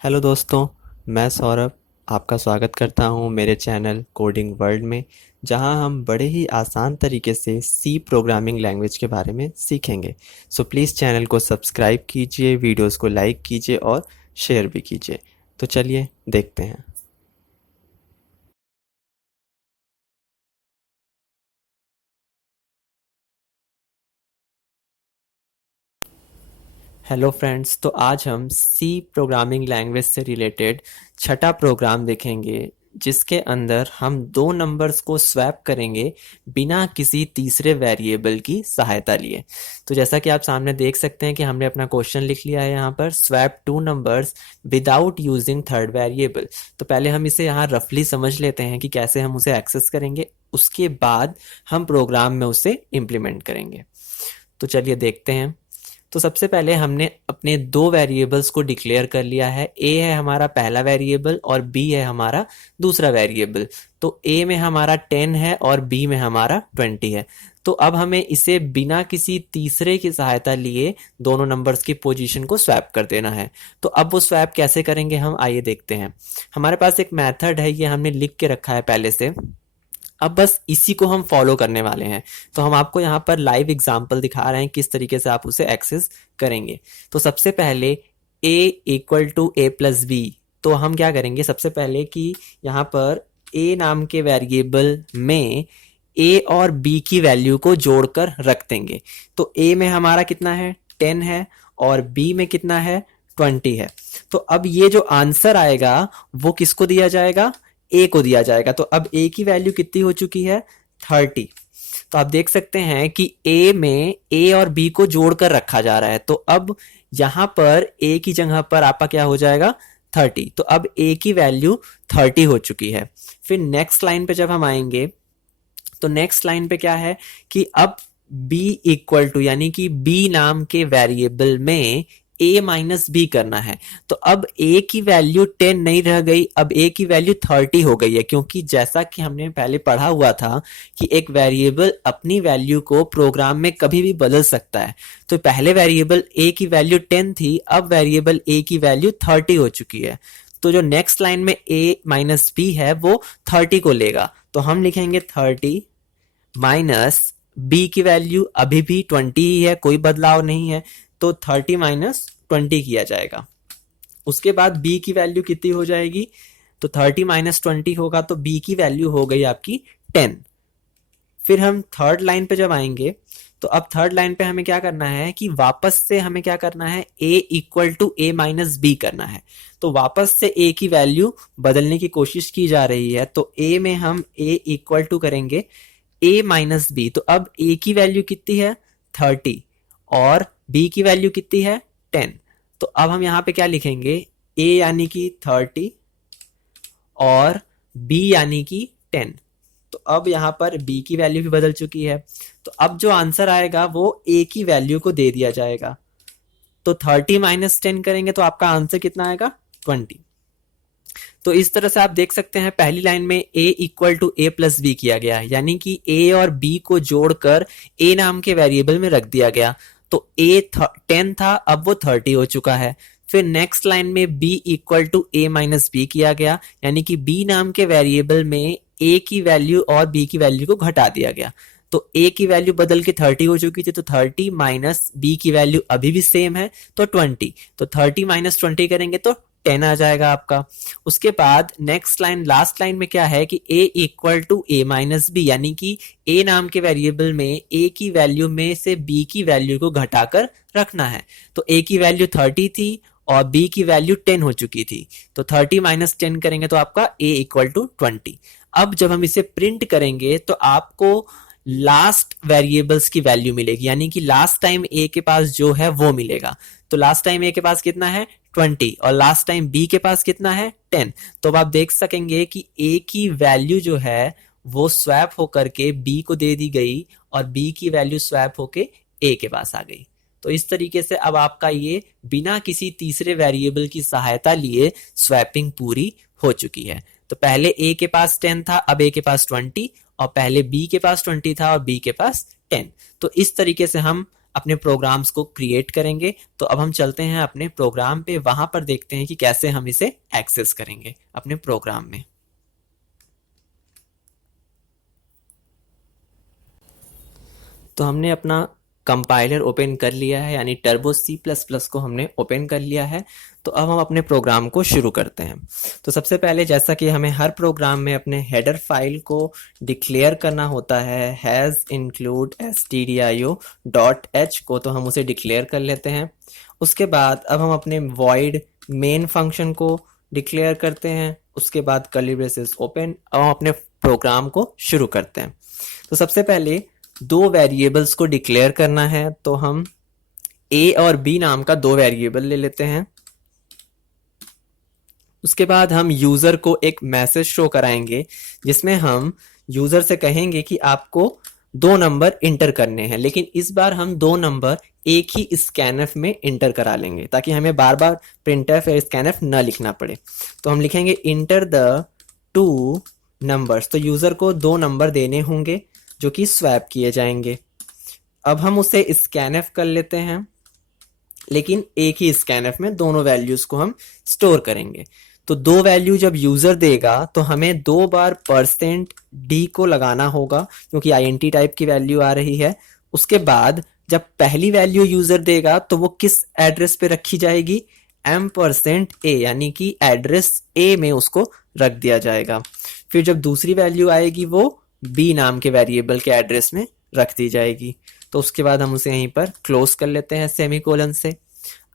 Hello दोस्तों, मैं सौरभ आपका स्वागत करता हूं मेरे चैनल कोडिंग वर्ल्ड में, जहां हम बड़े ही आसान तरीके से सी प्रोग्रामिंग लैंग्वेज के बारे में सीखेंगे। सो प्लीज़ चैनल को सब्सक्राइब कीजिए, वीडियोस को लाइक कीजिए और शेयर भी कीजिए। तो चलिए देखते हैं। हेलो फ्रेंड्स, तो आज हम सी प्रोग्रामिंग लैंग्वेज से रिलेटेड छठा प्रोग्राम देखेंगे, जिसके अंदर हम दो नंबर्स को स्वैप करेंगे बिना किसी तीसरे वेरिएबल की सहायता लिए। तो जैसा कि आप सामने देख सकते हैं कि हमने अपना क्वेश्चन लिख लिया है यहाँ पर, swap two numbers without using third variable. तो पहले हम इसे यहाँ रफली समझ लेते हैं कि कैसे हम उसे एक्सेस करेंगे, उसके बाद हम प्रोग्राम में उसे इम्प्लीमेंट करेंगे। तो चलिए देखते हैं। तो सबसे पहले हमने अपने दो वेरिएबल्स को डिक्लेयर कर लिया है। ए है हमारा पहला वेरिएबल और बी है हमारा दूसरा वेरिएबल। तो ए में हमारा 10 है और बी में हमारा 20 है। तो अब हमें इसे बिना किसी तीसरे की सहायता लिए दोनों नंबर्स की पोजीशन को स्वैप कर देना है। तो अब वो स्वैप कैसे करेंगे हम आइए देखते हैं। हमारे पास एक मेथड है, ये हमने लिख के रखा है पहले से। अब बस इसी को हम फॉलो करने वाले हैं। तो हम आपको यहाँ पर लाइव एग्जांपल दिखा रहे हैं किस तरीके से आप उसे एक्सेस करेंगे। तो सबसे पहले a equal to a plus b. तो हम क्या करेंगे सबसे पहले कि यहाँ पर a नाम के वेरिएबल में a और b की वैल्यू को जोड़कर रख देंगे। तो a में हमारा कितना है 10 है और b में कितना है 20 है। तो अब ये जो आंसर आएगा वो किसको दिया जाएगा, ए को दिया जाएगा। तो अब ए की वैल्यू कितनी हो चुकी है 30। तो आप देख सकते हैं कि ए में ए और बी को जोड़कर रखा जा रहा है। तो अब यहां पर ए की जगह पर आपका क्या हो जाएगा 30। तो अब ए की वैल्यू 30 हो चुकी है। फिर नेक्स्ट लाइन पे जब हम आएंगे तो नेक्स्ट लाइन पे क्या है कि अब b इक्वल टू यानी कि b नाम के वेरिएबल में a माइनस बी करना है। तो अब a की वैल्यू 10 नहीं रह गई, अब a की वैल्यू 30 हो गई है, क्योंकि जैसा कि हमने पहले पढ़ा हुआ था कि एक वेरिएबल अपनी वैल्यू को प्रोग्राम में कभी भी बदल सकता है। तो पहले वेरिएबल a की वैल्यू 10 थी, अब वेरिएबल a की वैल्यू 30 हो चुकी है। तो जो नेक्स्ट लाइन में a माइनस बी है वो 30 को लेगा। तो हम लिखेंगे 30 माइनस बी की वैल्यू अभी भी 20 ही है, कोई बदलाव नहीं है। तो 30 माइनस 20 किया जाएगा। उसके बाद बी की वैल्यू कितनी हो जाएगी, तो 30 माइनस 20 होगा तो बी की वैल्यू हो गई आपकी 10। फिर हम थर्ड लाइन पे जब आएंगे तो अब थर्ड लाइन पे हमें क्या करना है कि वापस से हमें क्या करना है a equal to a minus b करना है। तो वापस से a की वैल्यू बदलने की कोशिश की जा रही है। तो a में हम a इक्वल टू करेंगे a माइनस बी। तो अब a की वैल्यू कितनी है 30 और b की वैल्यू कितनी है 10। तो अब हम यहाँ पे क्या लिखेंगे a यानी कि 30 और b यानी कि 10। तो अब यहाँ पर b की वैल्यू भी बदल चुकी है। तो अब जो आंसर आएगा वो a की वैल्यू को दे दिया जाएगा। तो 30 माइनस 10 करेंगे तो आपका आंसर कितना आएगा 20। तो इस तरह से आप देख सकते हैं पहली लाइन में a equal to a plus b किया गया है, यानी कि a और b को जोड़कर a नाम के वेरिएबल में रख दिया गया। तो a 10 था, अब वो 30 हो चुका है। फिर नेक्स्ट लाइन में b equal to a minus b किया गया, यानी कि b नाम के वेरिएबल में a की वैल्यू और b की वैल्यू को घटा दिया गया। तो a की वैल्यू बदल के 30 हो चुकी थी, तो 30 माइनस b की वैल्यू अभी भी सेम है तो 20। तो 30 माइनस 20 करेंगे तो 10 आ जाएगा आपका। उसके बाद नेक्स्ट लाइन लास्ट लाइन में क्या है कि a equal to a minus b, यानी कि a नाम के वेरिएबल में a की वैल्यू में से b की वैल्यू को घटाकर रखना है। तो a की वैल्यू 30 थी और b की वैल्यू 10 हो चुकी थी। तो 30 माइनस 10 करेंगे तो आपका a इक्वल टू 20। अब जब हम इसे प्रिंट करेंगे तो आपको लास्ट वेरिएबल्स की वैल्यू मिलेगी, यानी कि लास्ट टाइम a के पास जो है वो मिलेगा। तो लास्ट टाइम a के पास कितना है 20 और लास्ट टाइम b के पास कितना है 10। तो अब आप देख सकेंगे कि a की वैल्यू जो है वो स्वैप होकर के b को दे दी गई और b की वैल्यू स्वैप होके a के पास आ गई। तो इस तरीके से अब आपका ये बिना किसी तीसरे वेरिएबल की सहायता लिए स्वैपिंग पूरी हो चुकी है। तो पहले a के पास 10 था, अब a के पास 20 और पहले b के पास 20 था और b के पास 10। तो इस तरीके से हम अपने प्रोग्राम्स को क्रिएट करेंगे। तो अब हम चलते हैं अपने प्रोग्राम पे, वहां पर देखते हैं कि कैसे हम इसे एक्सेस करेंगे अपने प्रोग्राम में। तो हमने अपना कंपाइलर ओपन कर लिया है, यानी टर्बो C++ को हमने ओपन कर लिया है। तो अब हम अपने प्रोग्राम को शुरू करते हैं। तो सबसे पहले, जैसा कि हमें हर प्रोग्राम में अपने हेडर फाइल को डिक्लेयर करना होता है, हैज़ इंक्लूड stdio.h को, तो हम उसे डिक्लेयर कर लेते हैं। उसके बाद अब हम अपने void मेन फंक्शन को डिक्लेयर करते हैं। उसके बाद कर्ली ब्रेसेस ओपन। अब हम अपने प्रोग्राम को शुरू करते हैं। तो सबसे पहले दो वेरिएबल्स को डिक्लेयर करना है, तो हम a और b नाम का दो वेरिएबल ले लेते हैं। उसके बाद हम यूजर को एक मैसेज शो कराएंगे, जिसमें हम यूजर से कहेंगे कि आपको दो नंबर इंटर करने हैं, लेकिन इस बार हम दो नंबर एक ही स्कैनफ में इंटर करा लेंगे, ताकि हमें बार बार प्रिंटफ या स्कैनफ न लिखना पड़े। तो हम लिखेंगे इंटर द टू नंबर्स। तो यूजर को दो नंबर देने होंगे जो कि स्वैप किए जाएंगे। अब हम उसे स्कैनफ कर लेते हैं, लेकिन एक ही स्कैनफ में दोनों वैल्यूज को हम स्टोर करेंगे। तो दो वैल्यू जब यूजर देगा तो हमें दो बार %d को लगाना होगा, क्योंकि INT टाइप की वैल्यू आ रही है। उसके बाद जब पहली वैल्यू यूजर देगा तो वो किस एड्रेस पे रखी जाएगी, %a, यानी कि एड्रेस a में उसको रख दिया जाएगा। फिर जब दूसरी वैल्यू आएगी वो b नाम के वेरिएबल के एड्रेस में रख दी जाएगी। तो उसके बाद हम उसे यहीं पर क्लोज कर लेते हैं सेमीकोलन से।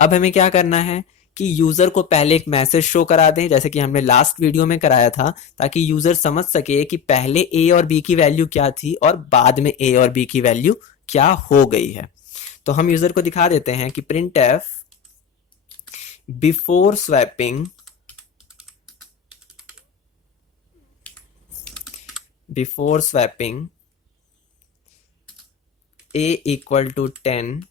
अब हमें क्या करना है कि यूजर को पहले एक मैसेज शो करा दें, जैसे कि हमने लास्ट वीडियो में कराया था, ताकि यूजर समझ सके कि पहले a और b की वैल्यू क्या थी और बाद में a और b की वैल्यू क्या हो गई है। तो हम यूजर को दिखा देते हैं कि printf before swapping a equal to 10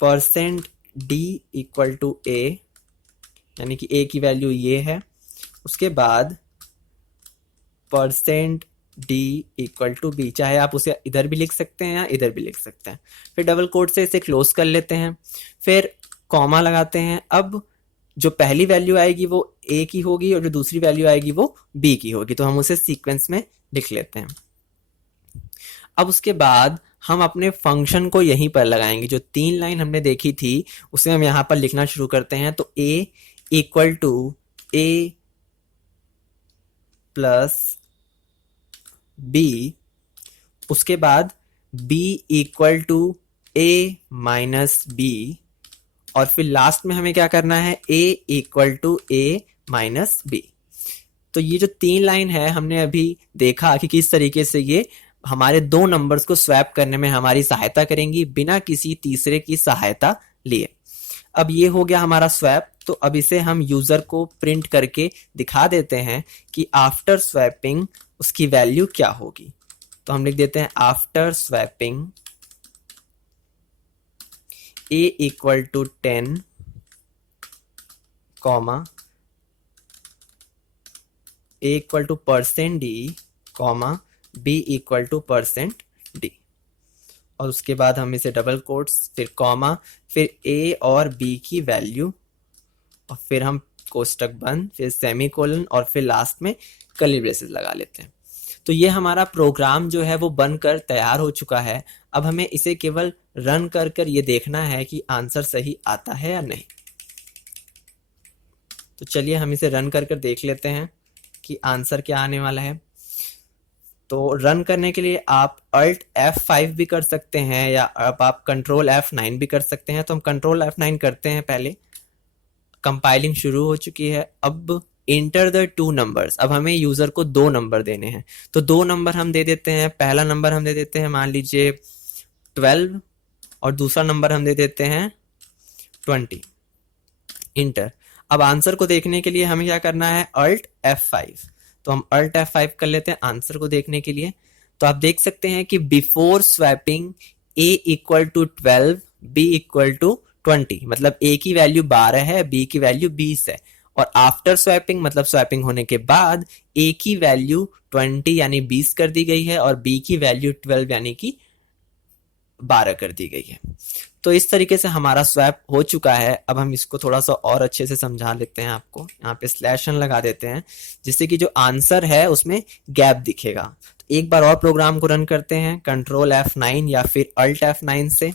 %d equal to a, यानी कि a की वैल्यू ये है। उसके बाद %d इक्वल टू b, चाहे आप उसे इधर भी लिख सकते हैं या इधर भी लिख सकते हैं। फिर डबल कोट से इसे क्लोज कर लेते हैं, फिर कॉमा लगाते हैं। अब जो पहली वैल्यू आएगी वो a की होगी और जो दूसरी वैल्यू आएगी वो b की होगी। तो हम उसे सीक्वेंस में लिख लेते हैं। अब उसके बाद हम अपने फंक्शन को यहीं पर लगाएंगे। जो 3 लाइन हमने देखी थी उसे हम यहाँ पर लिखना शुरू करते हैं। तो a equal to a plus b, उसके बाद b equal to a minus b, और फिर लास्ट में हमें क्या करना है, a equal to a minus b। तो ये जो 3 लाइन है हमने अभी देखा कि किस तरीके से ये हमारे दो नंबर्स को स्वैप करने में हमारी सहायता करेंगी, बिना किसी तीसरे की सहायता लिए। अब ये हो गया हमारा स्वैप। तो अब इसे हम यूजर को प्रिंट करके दिखा देते हैं कि आफ्टर स्वैपिंग उसकी वैल्यू क्या होगी। तो हम लिख देते हैं after swapping a equal to 10, comma a equal to %d, comma b equal to %d, और उसके बाद हम इसे डबल कोट्स, फिर कॉमा, फिर a और b की वैल्यू, और फिर हम कोष्टक बंद, फिर सेमीकोलन, और फिर लास्ट में कर्ली ब्रेसेस लगा लेते हैं। तो ये हमारा प्रोग्राम जो है वो बनकर तैयार हो चुका है। अब हमें इसे केवल रन कर कर ये देखना है कि आंसर सही आता है या नहीं। तो चलिए हम इसे रन कर कर देख लेते हैं कि आंसर क्या आने वाला है। तो रन करने के लिए आप Alt F5 भी कर सकते हैं, या अब आप Ctrl F9 भी कर सकते हैं। तो हम Ctrl F9 करते हैं पहले। कंपाइलिंग शुरू हो चुकी है। अब इंटर द टू नंबर्स, अब हमें यूजर को दो नंबर देने हैं। तो दो नंबर हम दे देते हैं। पहला नंबर हम दे देते हैं मान लीजिए 12, और दूसरा नंबर हम दे देते हैं 20। इंटर। अब आंसर को देखने के लिए हमें क्या करना है, Alt F5। तो हम Alt F5 कर लेते हैं आंसर को देखने के लिए। तो आप देख सकते हैं कि before swapping a equal to 12, b equal to 20, मतलब a की वैल्यू 12 है, b की वैल्यू 20 है। और आफ्टर स्वैपिंग मतलब स्वैपिंग होने के बाद a की वैल्यू 20 यानी 20 कर दी गई है, और b की वैल्यू 12 यानी कि 12 कर दी गई है। तो इस तरीके से हमारा स्वैप हो चुका है। अब हम इसको थोड़ा सा और अच्छे से समझा लेते हैं आपको। यहाँ पे स्लैश n लगा देते हैं जिससे कि जो आंसर है उसमें गैप दिखेगा। तो एक बार और प्रोग्राम को रन करते हैं कंट्रोल F9 या फिर अल्ट F9 से।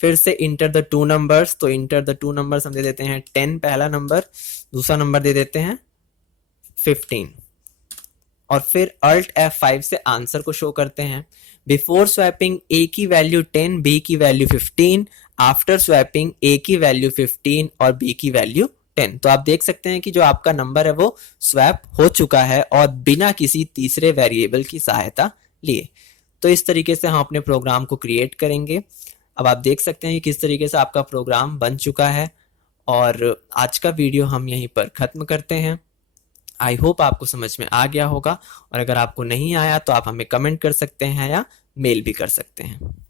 फिर से इंटर द टू नंबर्स, तो इंटर द टू नंबर्स हम दे देते हैं 10 पहला नंबर, दूसरा नंबर दे देते हैं 15 और फिर अल्ट F5 से आंसर को शो करते हैं। बिफोर स्वैपिंग ए की वैल्यू 10, बी की वैल्यू 15, आफ्टर स्वैपिंग ए की वैल्यू 15 और बी की वैल्यू 10। तो आप देख सकते हैं कि जो आपका नंबर है वो स्वैप हो चुका है और बिना किसी तीसरे वेरिएबल की सहायता लिए। तो इस तरीके से हम अपने प्रोग्राम को क्रिएट करेंगे। अब आप देख सकते हैं कि किस तरीके से आपका प्रोग्राम बन चुका है और आज का वीडियो हम यहीं पर ख़त्म करते हैं। आई होप आपको समझ में आ गया होगा और अगर आपको नहीं आया तो आप हमें कमेंट कर सकते हैं या मेल भी कर सकते हैं।